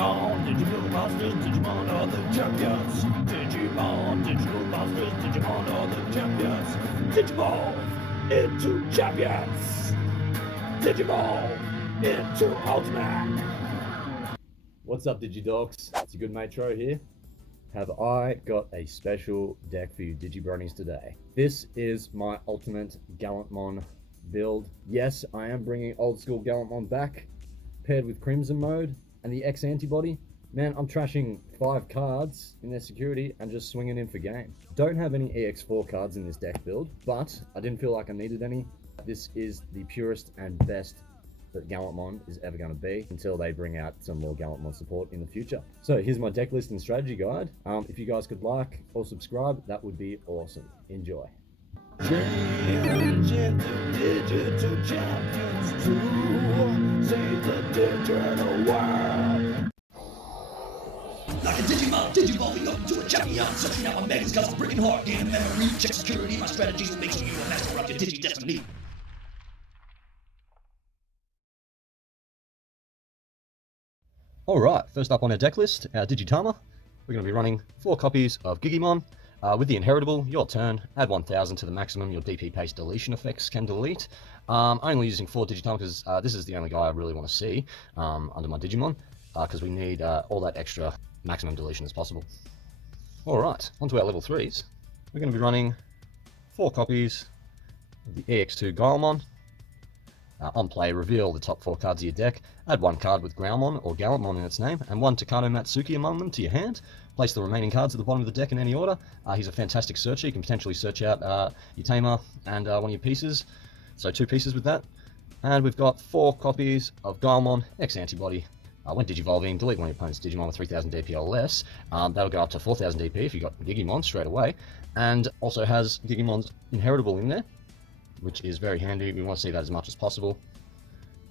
Digimon, digital monsters, Digimon are the champions. Digimon, digital monsters, Digimon are the champions. Digimon into champions. Digimon into ultimate. What's up, Digidogs? It's your good mate Tro here. Have I got a special deck for you Digibronies today? This is my ultimate Gallantmon build. Yes, I am bringing old school Gallantmon back, paired with Crimson mode and the X antibody. Man, I'm trashing 5 cards in their security and just swinging in for game. Don't have any EX4 cards in this deck build, but I didn't feel like I needed any. This is the purest and best that Gallantmon is ever going to be until they bring out some more Gallantmon support in the future. So here's my deck list and strategy guide. If you guys could like or subscribe, that would be awesome. Enjoy. Change into digital champions to save the digital world. Like a Digimon, Digivolving up into a champion. Searching out my megas, cause I'm breaking hard. Gaining memory, check security. My strategies will make sure you are master of your Digi-Destiny. Alright, first up on our deck list, our Digitama. We're going to be running 4 copies of Digimon. With the inheritable, your turn, add 1000 to the maximum your DP paste deletion effects can delete. Only using 4 Digitama because this is the only guy I really want to see under my Digimon, because we need all that extra maximum deletion as possible. Alright, onto our level 3s. We're going to be running 4 copies of the EX2 Gallantmon. On play, reveal the top 4 cards of your deck, add 1 card with Groundmon or Gallantmon in its name, and 1 Takano Matsuki among them to your hand. Place the remaining cards at the bottom of the deck in any order. He's a fantastic searcher. You can potentially search out your Tamer and one of your pieces. So 2 pieces with that. And we've got 4 copies of Gallantmon X Antibody. When Digivolving, delete one of your opponent's Digimon with 3000 DP or less. That'll go up to 4000 DP if you got Digimon straight away. And also has Digimon's inheritable in there, which is very handy. We want to see that as much as possible.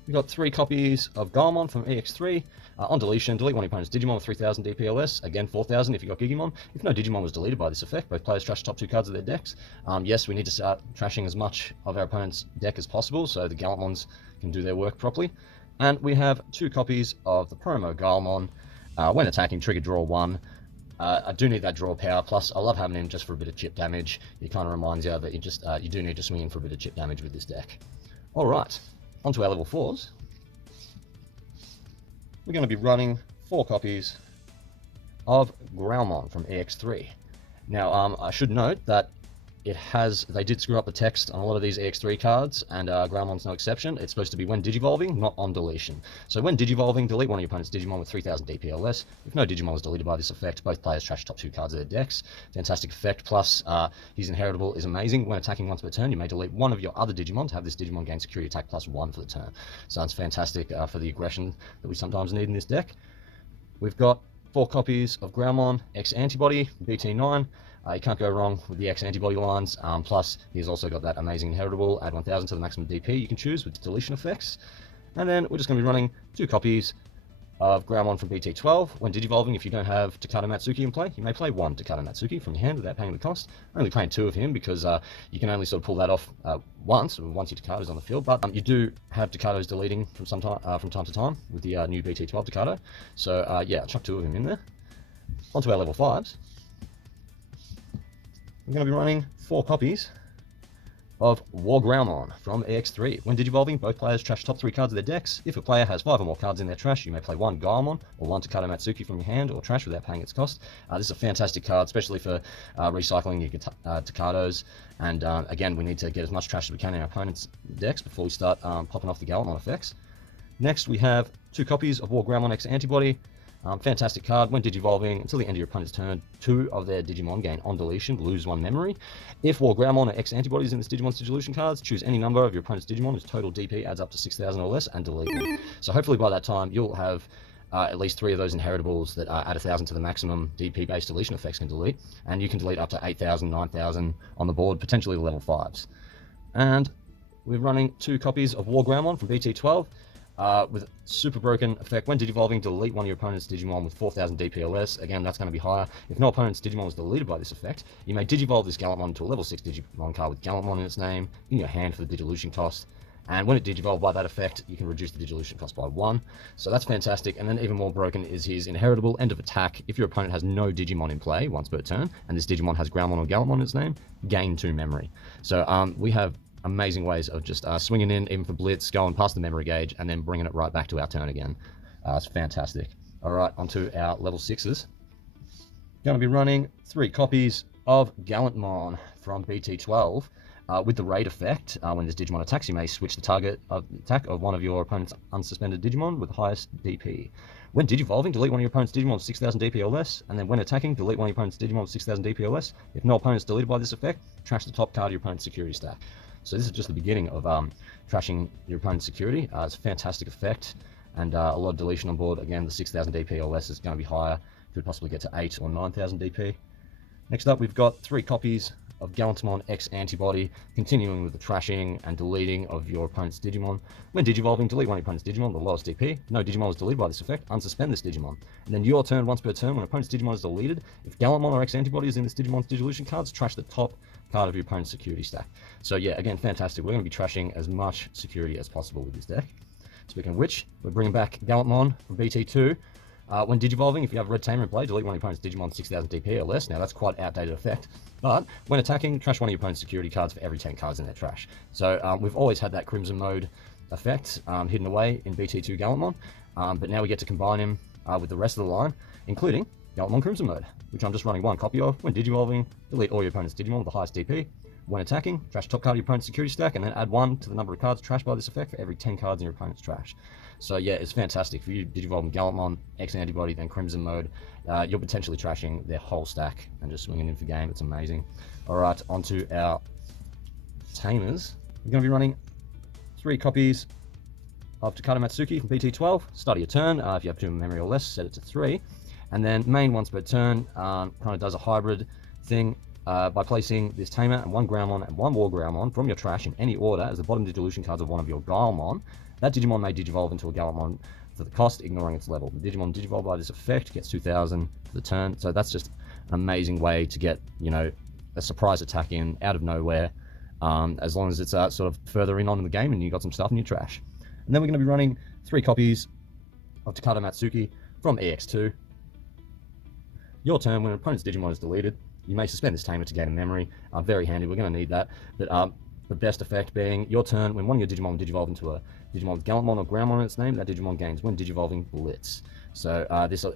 We've got 3 copies of Gallantmon from EX3. On deletion, delete one of your opponent's Digimon with 3000 DPLS. Again, 4000 if you got Digimon. If no Digimon was deleted by this effect, both players trash the top 2 cards of their decks. Yes, we need to start trashing as much of our opponent's deck as possible so the Gallantmons can do their work properly. And we have 2 copies of the promo Gallantmon. When attacking, trigger draw 1. I do need that draw power, plus I love having him just for a bit of chip damage. It kind of reminds you that you do need to swing in for a bit of chip damage with this deck. Alright, onto our level 4s. We're going to be running 4 copies of Groundmon from EX3. Now, I should note that they did screw up the text on a lot of these EX3 cards, and Groundmon's no exception. It's supposed to be when Digivolving, not on deletion. So when Digivolving, delete one of your opponent's Digimon with 3000 DP or less. If no Digimon was deleted by this effect, both players trash top 2 cards of their decks. Fantastic effect, plus his inheritable is amazing. When attacking once per turn, you may delete one of your other Digimon to have this Digimon gain security attack plus 1 for the turn. So it's fantastic for the aggression that we sometimes need in this deck. We've got 4 copies of Groundmon X Antibody, BT9. You can't go wrong with the X Antibody lines, plus he's also got that amazing inheritable, add 1000 to the maximum DP you can choose with deletion effects. And then we're just going to be running 2 copies of Groundmon from BT12. When Digivolving, if you don't have Takano Matsuki in play, you may play 1 Takano Matsuki from your hand without paying the cost. Only playing 2 of him because you can only sort of pull that off once your Takado's on the field, but you do have Takados deleting from time to time with the new BT12 Takado. So yeah, chuck 2 of him in there. Onto our level 5s. We're going to be running 4 copies of War Groundmon from EX3. When Digivolving, both players trash top 3 cards of their decks. If a player has 5 or more cards in their trash, you may play 1 Gallantmon or 1 Takano Matsuki from your hand or trash without paying its cost. This is a fantastic card, especially for recycling your Takados. And again, we need to get as much trash as we can in our opponent's decks before we start popping off the Gallantmon effects. Next, we have 2 copies of War Groundmon X Antibody. Fantastic card. When Digivolving, until the end of your opponent's turn, 2 of their Digimon gain on deletion, lose 1 memory. If War Groundmon or X Antibodies in this Digimon's dissolution cards, choose any number of your opponent's Digimon whose total DP adds up to 6000 or less and delete them. So hopefully by that time you'll have at least 3 of those inheritables that add 1000 to the maximum DP based deletion effects can delete, and you can delete up to 8000, 9000 on the board, potentially level 5s. And we're running 2 copies of War Groundmon from BT12. With super broken effect. When Digivolving, delete one of your opponent's Digimon with 4000 DP or less. Again, that's going to be higher. If no opponent's Digimon was deleted by this effect, you may Digivolve this Gallantmon to a level 6 Digimon card with Gallantmon in its name in your hand for the Digivolution cost. And when it digivolves by that effect, you can reduce the Digivolution cost by 1. So that's fantastic. And then even more broken is his inheritable end of attack. If your opponent has no Digimon in play once per turn, and this Digimon has Groundmon or Gallantmon in its name, gain 2 memory. So we have amazing ways of just swinging in, even for Blitz, going past the memory gauge, and then bringing it right back to our turn again. It's fantastic. All right, onto our level 6s. Going to be running 3 copies of Gallantmon from BT12. With the raid effect, when this Digimon attacks, you may switch the target of attack of one of your opponent's unsuspended Digimon with the highest DP. When digivolving, delete one of your opponent's Digimon with 6,000 DP or less, and then when attacking, delete one of your opponent's Digimon with 6,000 DP or less. If no opponent is deleted by this effect, trash the top card of your opponent's security stack. So this is just the beginning of trashing your opponent's security. It's a fantastic effect, and a lot of deletion on board. Again, the 6,000 DP or less is going to be higher. Could possibly get to 8 or 9,000 DP. Next up, we've got 3 copies of Gallantmon X Antibody, continuing with the trashing and deleting of your opponent's Digimon. When digivolving, delete one of your opponent's Digimon, the lowest DP. No Digimon was deleted by this effect, unsuspend this Digimon. And then your turn, once per turn, when opponent's Digimon is deleted, if Gallantmon or X Antibody is in this Digimon's Digivolution cards, trash the top card of your opponent's security stack. So yeah, again, fantastic. We're going to be trashing as much security as possible with this deck. Speaking of which, we're bringing back Gallantmon from BT2. When digivolving, if you have Red Tamer in play, delete one of your opponent's Digimon 6,000 DP or less. Now, that's quite an outdated effect. But when attacking, trash one of your opponent's security cards for every 10 cards in their trash. So we've always had that Crimson Mode effect hidden away in BT2 Gallantmon. But now we get to combine him with the rest of the line, including Gallantmon Crimson Mode, which I'm just running 1 copy of. When digivolving, delete all your opponent's Digimon with the highest DP. When attacking, trash top card of your opponent's security stack, and then add 1 to the number of cards trashed by this effect for every 10 cards in your opponent's trash. So yeah, it's fantastic. If you digivolve Gallantmon, X Antibody, then Crimson Mode, you're potentially trashing their whole stack and just swinging in for game. It's amazing. All right, onto our Tamers. We're going to be running 3 copies of Takata Matsuki from BT12. Study a turn. If you have 2 memory or less, set it to 3. And then main once per turn kind of does a hybrid thing by placing this Tamer and 1 Groundmon and 1 War Groundmon from your trash in any order as the bottom Digivolution cards of one of your Gallantmon. That Digimon may digivolve into a Gallantmon for the cost, ignoring its level. The Digimon digivolved by this effect gets 2,000 for the turn. So that's just an amazing way to get, you know, a surprise attack in out of nowhere, as long as it's sort of further in on the game and you got some stuff in your trash. And then we're going to be running 3 copies of Takata Matsuki from EX2. Your turn, when an opponent's Digimon is deleted, you may suspend this Tamer to gain a memory. Very handy, we're going to need that. But the best effect being, your turn, when one of your Digimon digivolve into a Digimon with Gallantmon or Groundmon in its name, that Digimon gains when digivolving Blitz. So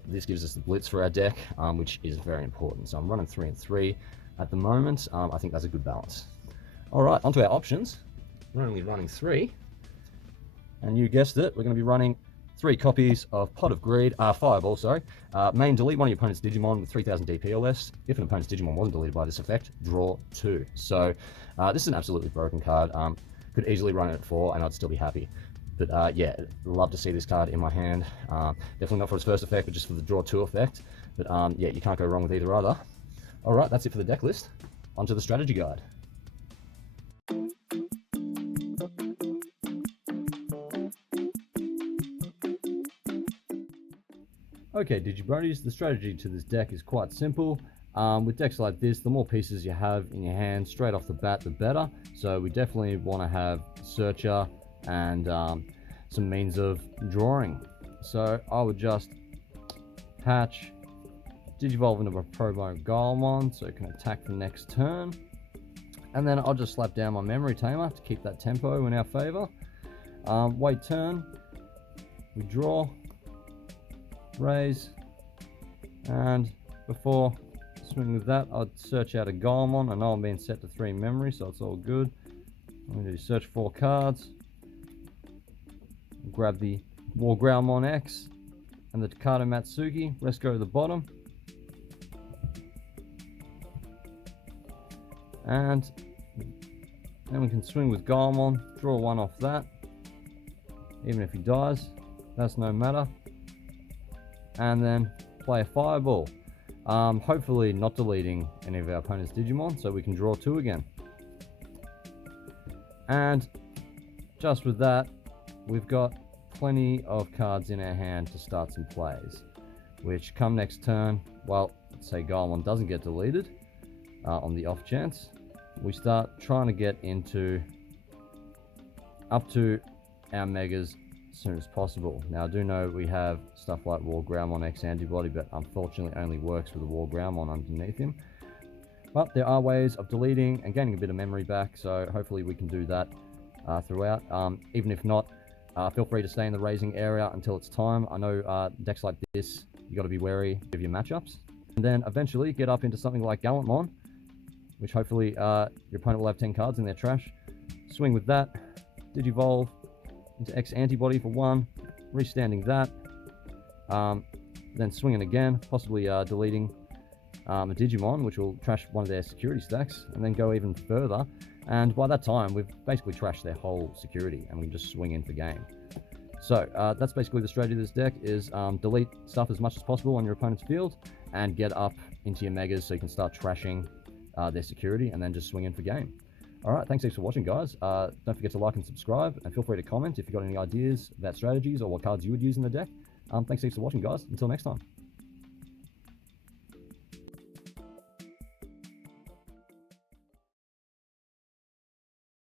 this gives us the Blitz for our deck, which is very important. So I'm running 3 and 3 at the moment. I think that's a good balance. All right, onto our options. We're only running 3. And you guessed it, we're going to be running 3 copies of Pot of Greed, Fireball, sorry. Main, delete one of your opponent's Digimon with 3,000 DP or less. If an opponent's Digimon wasn't deleted by this effect, draw 2. So this is an absolutely broken card. Could easily run it at 4 and I'd still be happy. But yeah, love to see this card in my hand. Definitely not for its first effect, but just for the draw 2 effect. But yeah, you can't go wrong with either other. All right, that's it for the deck list. Onto the strategy guide. Okay, Digibrodies, the strategy to this deck is quite simple. With decks like this, the more pieces you have in your hand straight off the bat, the better. So we definitely want to have Searcher and some means of drawing. So I would just patch Digivolve into a Probo Gallantmon so it can attack the next turn. And then I'll just slap down my Memory Tamer to keep that tempo in our favor. Wait turn, we draw, raise, and before swinging with that, I'd search out a Gallantmon. I know I'm being set to 3 memory, so it's all good. I'm going to do search 4 cards, grab the War Groundmon X and the Takata Matsuki, rest go to the bottom, and then we can swing with Gallantmon, draw 1 off that. Even if he dies, that's no matter. And then play a Fireball, hopefully not deleting any of our opponent's Digimon, so we can draw 2 again. And just with that, we've got plenty of cards in our hand to start some plays, which come next turn, well, let's say Gallantmon doesn't get deleted, on the off chance, we start trying to get into up to our megas as soon as possible. Now, I do know we have stuff like War Growlmon X Antibody, but unfortunately only works with the War Growlmon underneath him. But there are ways of deleting and gaining a bit of memory back, so hopefully we can do that throughout. Even if not, feel free to stay in the raising area until it's time. I know decks like this, you got to be wary of your matchups. And then eventually get up into something like Gallantmon, which hopefully your opponent will have 10 cards in their trash. Swing with that, Digivolve into X Antibody for 1, restanding that, then swinging again, possibly deleting a Digimon, which will trash one of their security stacks, and then go even further. And by that time, we've basically trashed their whole security, and we can just swing into game. So that's basically the strategy of this deck, is delete stuff as much as possible on your opponent's field, and get up into your megas so you can start trashing their security, and then just swing in for game. Alright, thanks for watching, guys. Don't forget to like and subscribe, and feel free to comment if you've got any ideas about strategies or what cards you would use in the deck. Thanks for watching, guys. Until next time.